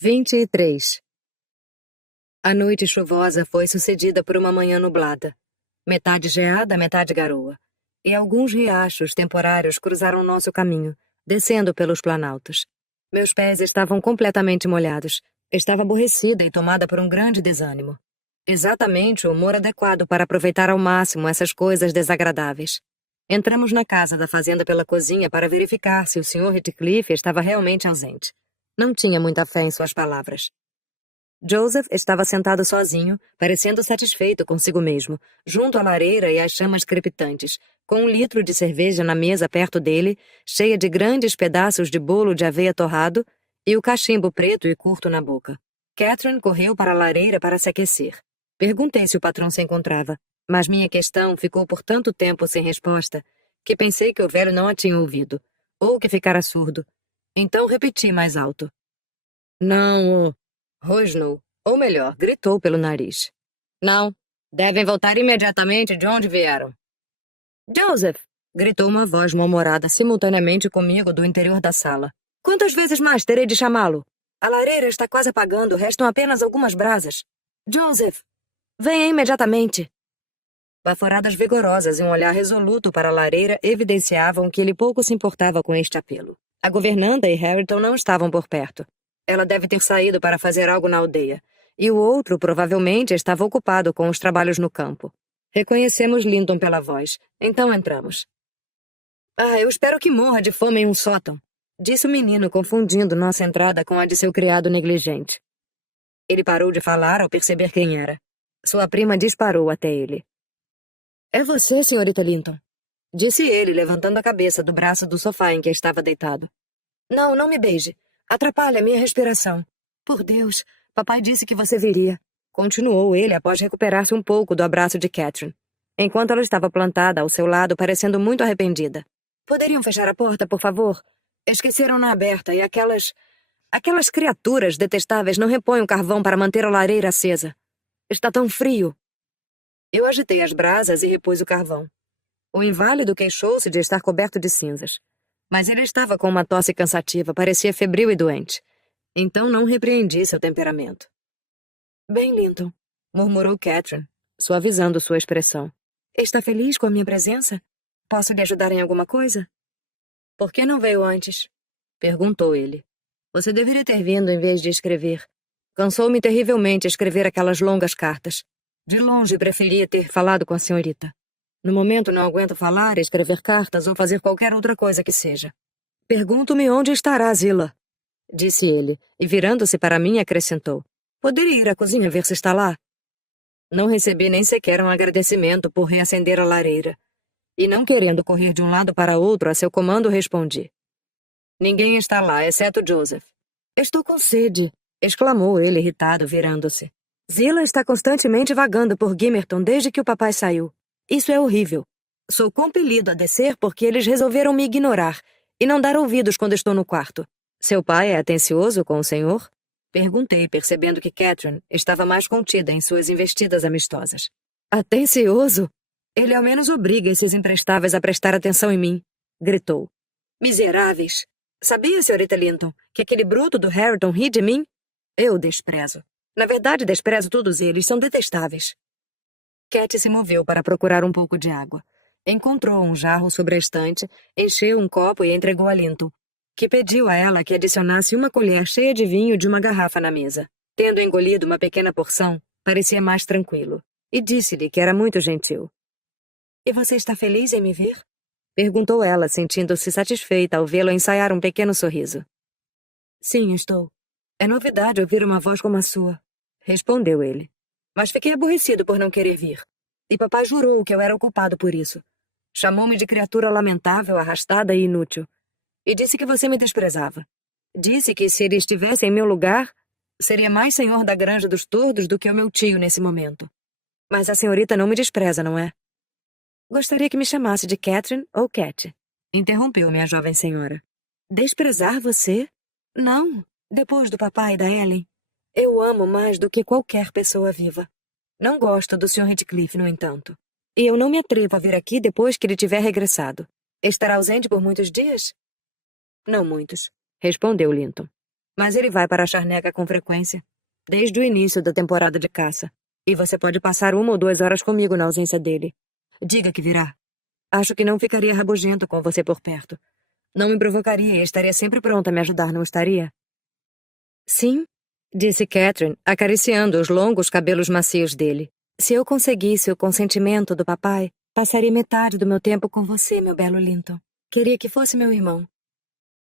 23. A noite chuvosa foi sucedida por uma manhã nublada. Metade geada, metade garoa. E alguns riachos temporários cruzaram nosso caminho, descendo pelos planaltos. Meus pés estavam completamente molhados. Estava aborrecida e tomada por um grande desânimo. Exatamente o humor adequado para aproveitar ao máximo essas coisas desagradáveis. Entramos na casa da fazenda pela cozinha para verificar se o Sr. Heathcliff estava realmente ausente. Não tinha muita fé em suas palavras. Joseph estava sentado sozinho, parecendo satisfeito consigo mesmo, junto à lareira e às chamas crepitantes, com 1 litro de cerveja na mesa perto dele, cheia de grandes pedaços de bolo de aveia torrado, e o cachimbo preto e curto na boca. Catherine correu para a lareira para se aquecer. Perguntei se o patrão se encontrava, mas minha questão ficou por tanto tempo sem resposta, que pensei que o velho não a tinha ouvido, ou que ficara surdo. Então repeti mais alto. Não, rosnou, ou melhor, gritou pelo nariz. Não, devem voltar imediatamente de onde vieram. Joseph! Gritou uma voz mal-humorada simultaneamente comigo do interior da sala. Quantas vezes mais terei de chamá-lo? A lareira está quase apagando, restam apenas algumas brasas. Joseph! Venha imediatamente! Baforadas vigorosas e um olhar resoluto para a lareira evidenciavam que ele pouco se importava com este apelo. A governanta e Harrington não estavam por perto. Ela deve ter saído para fazer algo na aldeia, e o outro provavelmente estava ocupado com os trabalhos no campo. Reconhecemos Linton pela voz, então entramos. Eu espero que morra de fome em um sótão, disse o menino, confundindo nossa entrada com a de seu criado negligente. Ele parou de falar ao perceber quem era. Sua prima disparou até ele. É você, senhorita Linton, disse ele, levantando a cabeça do braço do sofá em que estava deitado. Não, não me beije. Atrapalha minha respiração. Por Deus, papai disse que você viria. Continuou ele após recuperar-se um pouco do abraço de Catherine, enquanto ela estava plantada ao seu lado, parecendo muito arrependida. Poderiam fechar a porta, por favor? Esqueceram-na aberta e aquelas criaturas detestáveis não repõem o carvão para manter a lareira acesa. Está tão frio. Eu agitei as brasas e repus o carvão. O inválido queixou-se de estar coberto de cinzas. Mas ele estava com uma tosse cansativa, parecia febril e doente. Então não repreendi seu temperamento. Bem, Linton, murmurou Catherine, suavizando sua expressão. Está feliz com a minha presença? Posso lhe ajudar em alguma coisa? Por que não veio antes? Perguntou ele. Você deveria ter vindo em vez de escrever. Cansou-me terrivelmente escrever aquelas longas cartas. De longe preferia ter falado com a senhorita. No momento não aguento falar, escrever cartas ou fazer qualquer outra coisa que seja. Pergunto-me onde estará Zillah, disse ele, e virando-se para mim acrescentou. Poderia ir à cozinha ver se está lá? Não recebi nem sequer um agradecimento por reacender a lareira. E não querendo correr de um lado para outro a seu comando, respondi. Ninguém está lá, exceto Joseph. Estou com sede, exclamou ele irritado, virando-se. Zillah está constantemente vagando por Gimmerton desde que o papai saiu. Isso é horrível. Sou compelido a descer porque eles resolveram me ignorar e não dar ouvidos quando estou no quarto. Seu pai é atencioso com o senhor? Perguntei, percebendo que Catherine estava mais contida em suas investidas amistosas. Atencioso? Ele ao menos obriga esses imprestáveis a prestar atenção em mim, gritou. Miseráveis! Sabia, senhorita Linton, que aquele bruto do Harrington ri de mim? Eu desprezo. Na verdade, desprezo todos eles, são detestáveis. Cat se moveu para procurar um pouco de água. Encontrou um jarro sobre a estante, encheu um copo e entregou a Linton, que pediu a ela que adicionasse 1 colher cheia de vinho de uma garrafa na mesa. Tendo engolido uma pequena porção, parecia mais tranquilo, e disse-lhe que era muito gentil. E você está feliz em me ver? Perguntou ela, sentindo-se satisfeita ao vê-lo ensaiar um pequeno sorriso. Sim, estou. É novidade ouvir uma voz como a sua, respondeu ele. Mas fiquei aborrecido por não querer vir. E papai jurou que eu era o culpado por isso. Chamou-me de criatura lamentável, arrastada e inútil. E disse que você me desprezava. Disse que se ele estivesse em meu lugar, seria mais senhor da Granja dos Tordos do que o meu tio nesse momento. Mas a senhorita não me despreza, não é? Gostaria que me chamasse de Catherine ou Cat. Interrompeu-me a jovem senhora. Desprezar você? Não, depois do papai e da Ellen. Eu amo mais do que qualquer pessoa viva. Não gosto do Sr. Heathcliff, no entanto. E eu não me atrevo a vir aqui depois que ele tiver regressado. Estará ausente por muitos dias? Não muitos, respondeu Linton. Mas ele vai para a charneca com frequência, desde o início da temporada de caça. E você pode passar 1 ou 2 horas comigo na ausência dele. Diga que virá. Acho que não ficaria rabugento com você por perto. Não me provocaria e estaria sempre pronta a me ajudar, não estaria? Sim, disse Catherine, acariciando os longos cabelos macios dele. Se eu conseguisse o consentimento do papai, passaria metade do meu tempo com você, meu belo Linton. Queria que fosse meu irmão.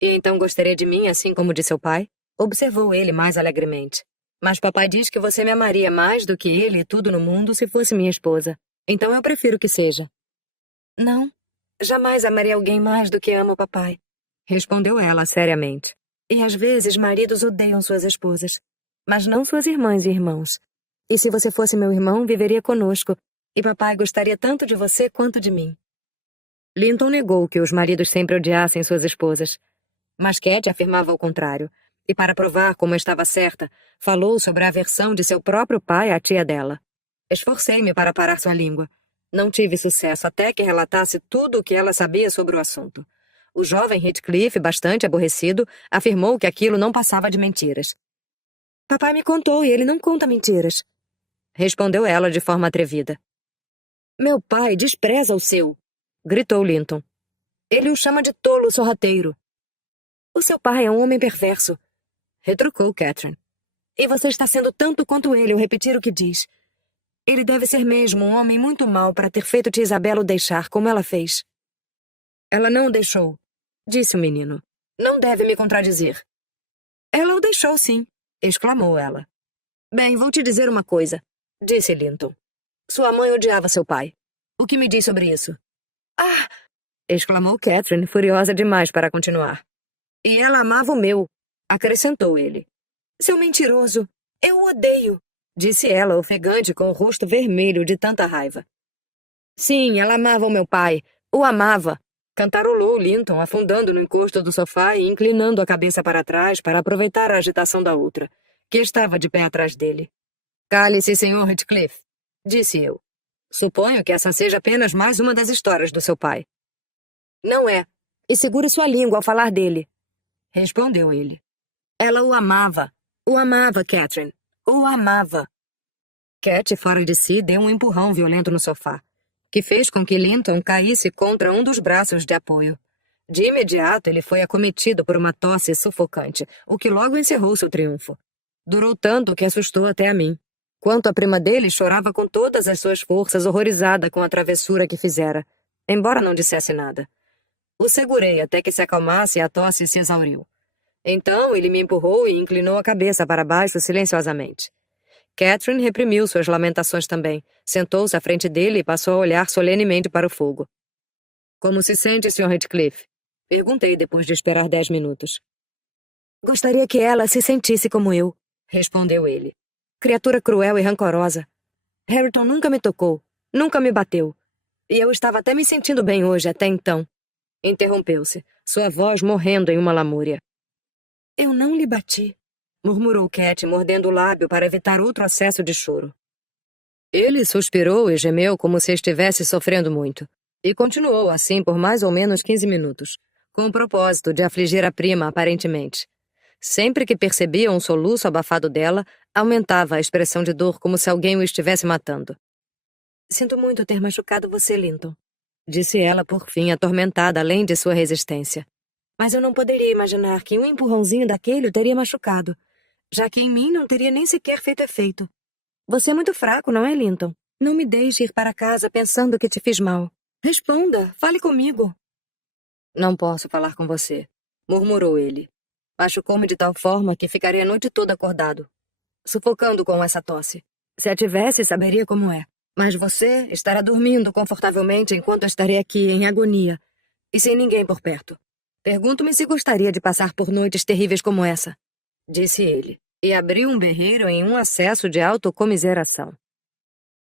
E então gostaria de mim assim como de seu pai? Observou ele mais alegremente. Mas papai diz que você me amaria mais do que ele e tudo no mundo se fosse minha esposa. Então eu prefiro que seja. Não, jamais amaria alguém mais do que amo o papai, respondeu ela seriamente. E às vezes maridos odeiam suas esposas, mas não suas irmãs e irmãos. E se você fosse meu irmão, viveria conosco, e papai gostaria tanto de você quanto de mim. Linton negou que os maridos sempre odiassem suas esposas, mas Cat afirmava o contrário, e para provar como estava certa, falou sobre a aversão de seu próprio pai à tia dela. Esforcei-me para parar sua língua. Não tive sucesso até que relatasse tudo o que ela sabia sobre o assunto. O jovem Heathcliff, bastante aborrecido, afirmou que aquilo não passava de mentiras. Papai me contou e ele não conta mentiras, respondeu ela de forma atrevida. Meu pai despreza o seu, gritou Linton. Ele o chama de tolo sorrateiro. O seu pai é um homem perverso, retrucou Catherine. E você está sendo tanto quanto ele ao repetir o que diz. Ele deve ser mesmo um homem muito mau para ter feito tia Isabela o deixar, como ela fez. Ela não o deixou, disse o menino. Não deve me contradizer. Ela o deixou, sim, exclamou ela. Bem, vou te dizer uma coisa, disse Linton. Sua mãe odiava seu pai. O que me diz sobre isso? Ah! Exclamou Catherine, furiosa demais para continuar. E ela amava o meu, acrescentou ele. Seu mentiroso, eu o odeio, disse ela, ofegante com o rosto vermelho de tanta raiva. Sim, ela amava o meu pai, o amava, cantarolou Linton, afundando no encosto do sofá e inclinando a cabeça para trás para aproveitar a agitação da outra, que estava de pé atrás dele. Cale-se, Sr. Heathcliff, disse eu. Suponho que essa seja apenas mais uma das histórias do seu pai. Não é, e segure sua língua ao falar dele, respondeu ele. Ela o amava, Catherine, o amava. Cat, fora de si, deu um empurrão violento no sofá, que fez com que Linton caísse contra um dos braços de apoio. De imediato, ele foi acometido por uma tosse sufocante, o que logo encerrou seu triunfo. Durou tanto que assustou até a mim. Quanto a prima dele, chorava com todas as suas forças, horrorizada com a travessura que fizera, embora não dissesse nada. O segurei até que se acalmasse e a tosse se exauriu. Então ele me empurrou e inclinou a cabeça para baixo silenciosamente. Catherine reprimiu suas lamentações também, sentou-se à frente dele e passou a olhar solenemente para o fogo. Como se sente, Sr. Heathcliff? Perguntei depois de esperar 10 minutos. Gostaria que ela se sentisse como eu, respondeu ele. Criatura cruel e rancorosa. Hareton nunca me tocou, nunca me bateu. E eu estava até me sentindo bem hoje, até então. Interrompeu-se, sua voz morrendo em uma lamúria. Eu não lhe bati, murmurou Cat, mordendo o lábio para evitar outro acesso de choro. Ele suspirou e gemeu como se estivesse sofrendo muito, e continuou assim por mais ou menos 15 minutos, com o propósito de afligir a prima aparentemente. Sempre que percebia um soluço abafado dela, aumentava a expressão de dor como se alguém o estivesse matando. Sinto muito ter machucado você, Linton, disse ela por fim, atormentada além de sua resistência. Mas eu não poderia imaginar que um empurrãozinho daquele o teria machucado, já que em mim não teria nem sequer feito efeito. Você é muito fraco, não é, Linton? Não me deixe ir para casa pensando que te fiz mal. Responda, fale comigo. Não posso falar com você, murmurou ele. Machucou-me de tal forma que ficaria a noite toda acordado, sufocando com essa tosse. Se a tivesse, saberia como é. Mas você estará dormindo confortavelmente enquanto estarei aqui em agonia, e sem ninguém por perto. Pergunto-me se gostaria de passar por noites terríveis como essa, disse ele, e abriu um berreiro em um acesso de autocomiseração.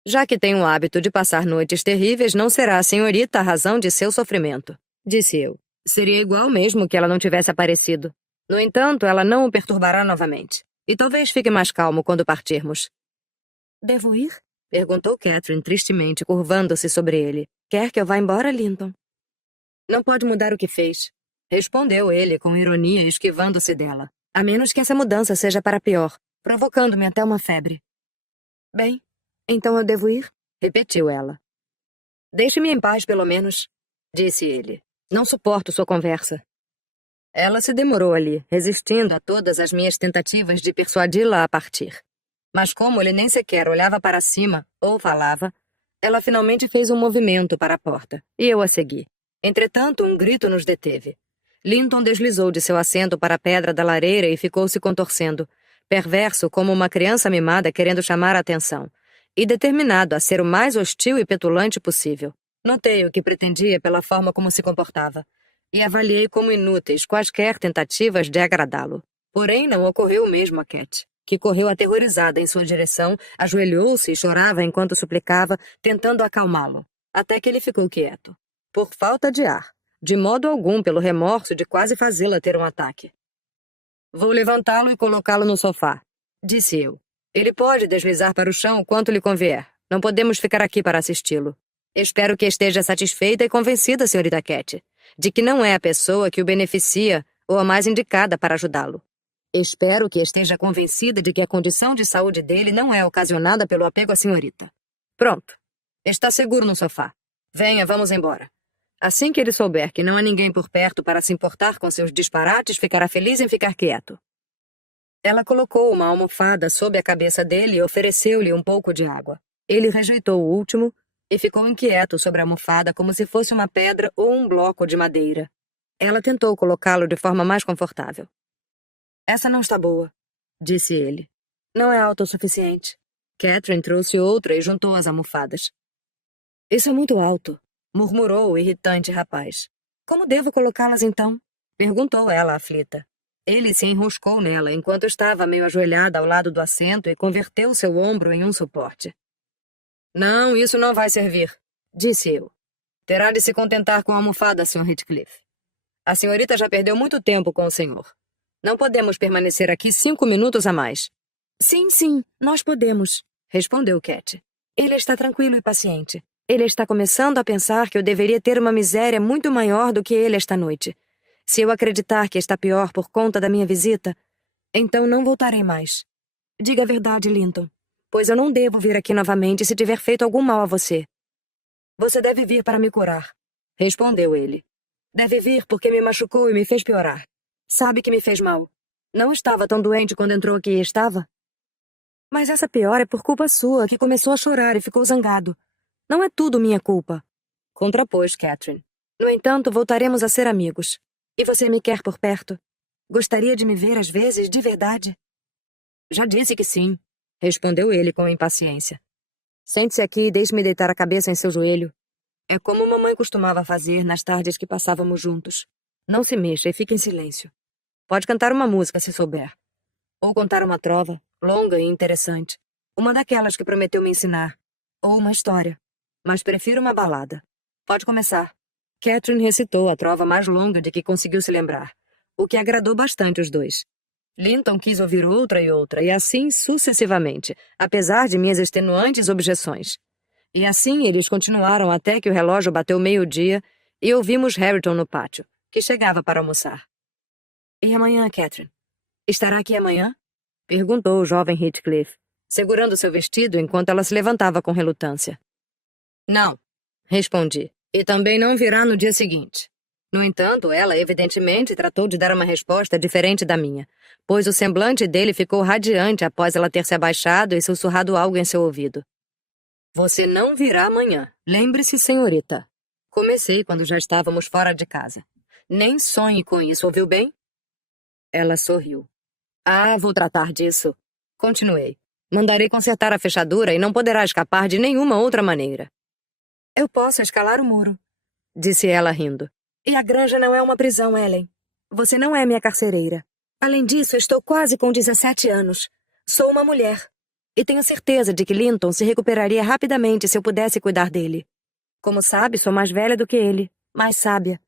Já que tem o hábito de passar noites terríveis, não será a senhorita a razão de seu sofrimento, disse eu. Seria igual mesmo que ela não tivesse aparecido. No entanto, ela não o perturbará novamente, e talvez fique mais calmo quando partirmos. Devo ir? Perguntou Catherine tristemente, curvando-se sobre ele. Quer que eu vá embora, Linton? Não pode mudar o que fez, respondeu ele com ironia, esquivando-se dela. A menos que essa mudança seja para pior, provocando-me até uma febre. Bem, então eu devo ir? Repetiu ela. Deixe-me em paz, pelo menos, disse ele. Não suporto sua conversa. Ela se demorou ali, resistindo a todas as minhas tentativas de persuadi-la a partir. Mas como ele nem sequer olhava para cima ou falava, ela finalmente fez um movimento para a porta, e eu a segui. Entretanto, um grito nos deteve. Linton deslizou de seu assento para a pedra da lareira e ficou se contorcendo, perverso como uma criança mimada querendo chamar a atenção, e determinado a ser o mais hostil e petulante possível. Notei o que pretendia pela forma como se comportava, e avaliei como inúteis quaisquer tentativas de agradá-lo. Porém, não ocorreu o mesmo a Cat, que correu aterrorizada em sua direção, ajoelhou-se e chorava enquanto suplicava, tentando acalmá-lo, até que ele ficou quieto. Por falta de ar, de modo algum pelo remorso de quase fazê-la ter um ataque. Vou levantá-lo e colocá-lo no sofá, disse eu. Ele pode deslizar para o chão o quanto lhe convier. Não podemos ficar aqui para assisti-lo. Espero que esteja satisfeita e convencida, senhorita Cat, de que não é a pessoa que o beneficia ou a mais indicada para ajudá-lo. Espero que esteja convencida de que a condição de saúde dele não é ocasionada pelo apego à senhorita. Pronto. Está seguro no sofá. Venha, vamos embora. Assim que ele souber que não há ninguém por perto para se importar com seus disparates, ficará feliz em ficar quieto. Ela colocou uma almofada sob a cabeça dele e ofereceu-lhe um pouco de água. Ele rejeitou o último e ficou inquieto sobre a almofada como se fosse uma pedra ou um bloco de madeira. Ela tentou colocá-lo de forma mais confortável. Essa não está boa, disse ele. Não é alta o suficiente. Catherine trouxe outra e juntou as almofadas. Isso é muito alto, murmurou o irritante rapaz. Como devo colocá-las então? Perguntou ela aflita. Ele se enroscou nela enquanto estava meio ajoelhada ao lado do assento e converteu seu ombro em um suporte. Não, isso não vai servir, disse eu. Terá de se contentar com a almofada, Sr. Heathcliff. A senhorita já perdeu muito tempo com o senhor. Não podemos permanecer aqui 5 minutos a mais. Sim, nós podemos, respondeu Cat. Ele está tranquilo e paciente. Ele está começando a pensar que eu deveria ter uma miséria muito maior do que ele esta noite. Se eu acreditar que está pior por conta da minha visita, então não voltarei mais. Diga a verdade, Linton, pois eu não devo vir aqui novamente se tiver feito algum mal a você. Você deve vir para me curar, respondeu ele. Deve vir porque me machucou e me fez piorar. Sabe que me fez mal. Não estava tão doente quando entrou aqui, estava? Mas essa pior é por culpa sua, que começou a chorar e ficou zangado. Não é tudo minha culpa, contrapôs Catherine. No entanto, voltaremos a ser amigos. E você me quer por perto? Gostaria de me ver às vezes, de verdade? Já disse que sim, respondeu ele com impaciência. Sente-se aqui e deixe-me deitar a cabeça em seu joelho. É como mamãe costumava fazer nas tardes que passávamos juntos. Não se mexa e fique em silêncio. Pode cantar uma música se souber. Ou contar uma trova, longa e interessante. Uma daquelas que prometeu me ensinar. Ou uma história. Mas prefiro uma balada. Pode começar. Catherine recitou a trova mais longa de que conseguiu se lembrar, o que agradou bastante os dois. Linton quis ouvir outra, e assim sucessivamente, apesar de minhas extenuantes objeções. E assim eles continuaram até que o relógio bateu 12:00 e ouvimos Hareton no pátio, que chegava para almoçar. E amanhã, Catherine? Estará aqui amanhã? Perguntou o jovem Heathcliff, segurando seu vestido enquanto ela se levantava com relutância. Não, respondi. E também não virá no dia seguinte. No entanto, ela evidentemente tratou de dar uma resposta diferente da minha, pois o semblante dele ficou radiante após ela ter se abaixado e sussurrado algo em seu ouvido. Você não virá amanhã. Lembre-se, senhorita. Comecei quando já estávamos fora de casa. Nem sonhe com isso, ouviu bem? Ela sorriu. Ah, vou tratar disso. Continuei. Mandarei consertar a fechadura e não poderá escapar de nenhuma outra maneira. Eu posso escalar o muro, disse ela rindo. E a granja não é uma prisão, Ellen. Você não é minha carcereira. Além disso, estou quase com 17 anos. Sou uma mulher. E tenho certeza de que Linton se recuperaria rapidamente se eu pudesse cuidar dele. Como sabe, sou mais velha do que ele, mais sábia.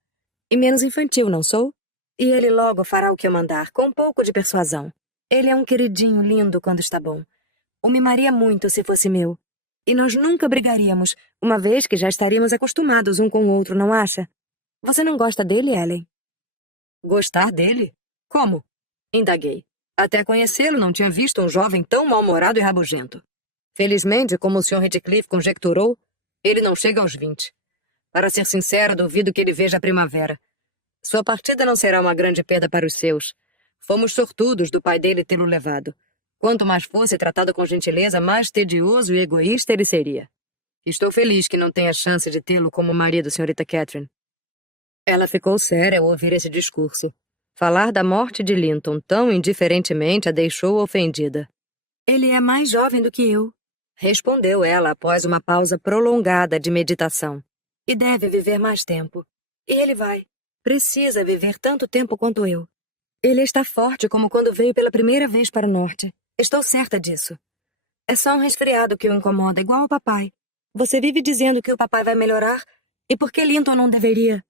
E menos infantil, não sou? E ele logo fará o que eu mandar, com um pouco de persuasão. Ele é um queridinho lindo quando está bom. O mimaria muito se fosse meu. E nós nunca brigaríamos, uma vez que já estaríamos acostumados um com o outro, não acha? Você não gosta dele, Ellen? Gostar dele? Como? Indaguei. Até conhecê-lo, não tinha visto um jovem tão mal-humorado e rabugento. Felizmente, como o Sr. Redcliffe conjecturou, ele não chega aos 20. Para ser sincero, duvido que ele veja a primavera. Sua partida não será uma grande perda para os seus. Fomos sortudos do pai dele tê-lo levado. Quanto mais fosse tratado com gentileza, mais tedioso e egoísta ele seria. Estou feliz que não tenha chance de tê-lo como marido, senhorita Catherine. Ela ficou séria ao ouvir esse discurso. Falar da morte de Linton tão indiferentemente a deixou ofendida. Ele é mais jovem do que eu, respondeu ela após uma pausa prolongada de meditação. E deve viver mais tempo. E ele vai. Precisa viver tanto tempo quanto eu. Ele está forte como quando veio pela primeira vez para o norte. Estou certa disso. É só um resfriado que o incomoda, igual ao papai. Você vive dizendo que o papai vai melhorar, e por que Linton não deveria?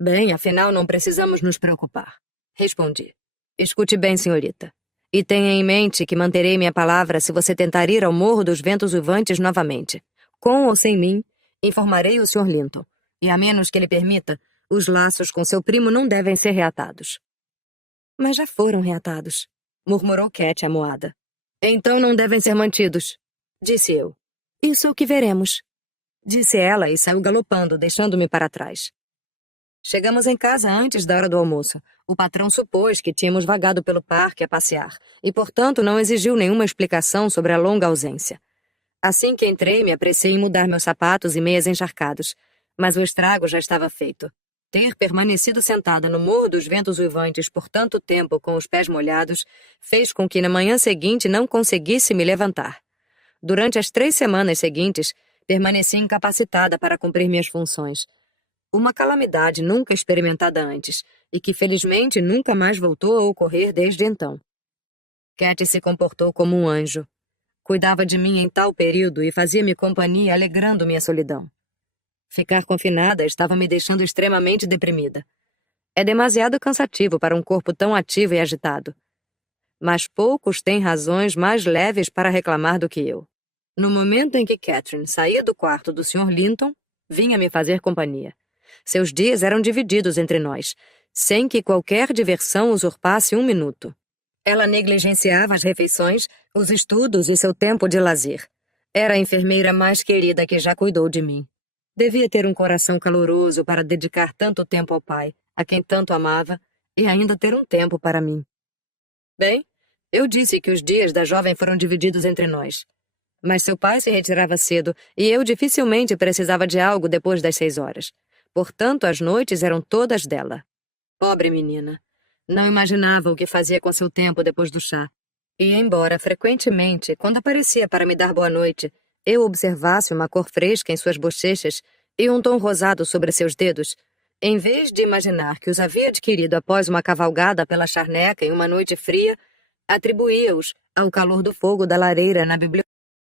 Bem, afinal não precisamos nos preocupar, respondi. Escute bem, senhorita. E tenha em mente que manterei minha palavra se você tentar ir ao Morro dos Ventos Uivantes novamente. Com ou sem mim, informarei o Sr. Linton. E a menos que ele permita, os laços com seu primo não devem ser reatados. Mas já foram reatados, murmurou Cat amuada. Então não devem ser mantidos, disse eu. Isso é o que veremos, disse ela e saiu galopando, deixando-me para trás. Chegamos em casa antes da hora do almoço. O patrão supôs que tínhamos vagado pelo parque a passear e, portanto, não exigiu nenhuma explicação sobre a longa ausência. Assim que entrei, me apressei em mudar meus sapatos e meias encharcados, mas o estrago já estava feito. Ter permanecido sentada no Morro dos Ventos Uivantes por tanto tempo com os pés molhados fez com que na manhã seguinte não conseguisse me levantar. Durante as 3 semanas seguintes, permaneci incapacitada para cumprir minhas funções. Uma calamidade nunca experimentada antes e que felizmente nunca mais voltou a ocorrer desde então. Cat se comportou como um anjo. Cuidava de mim em tal período e fazia-me companhia alegrando minha solidão. Ficar confinada estava me deixando extremamente deprimida. É demasiado cansativo para um corpo tão ativo e agitado. Mas poucos têm razões mais leves para reclamar do que eu. No momento em que Catherine saía do quarto do Sr. Linton, vinha me fazer companhia. Seus dias eram divididos entre nós, sem que qualquer diversão usurpasse um minuto. Ela negligenciava as refeições, os estudos e seu tempo de lazer. Era a enfermeira mais querida que já cuidou de mim. Devia ter um coração caloroso para dedicar tanto tempo ao pai, a quem tanto amava, e ainda ter um tempo para mim. Bem, eu disse que os dias da jovem foram divididos entre nós. Mas seu pai se retirava cedo e eu dificilmente precisava de algo depois das 6 horas. Portanto, as noites eram todas dela. Pobre menina. Não imaginava o que fazia com seu tempo depois do chá. E embora, frequentemente, quando aparecia para me dar boa noite, eu observasse uma cor fresca em suas bochechas e um tom rosado sobre seus dedos, em vez de imaginar que os havia adquirido após uma cavalgada pela charneca em uma noite fria, atribuía-os ao calor do fogo da lareira na biblioteca.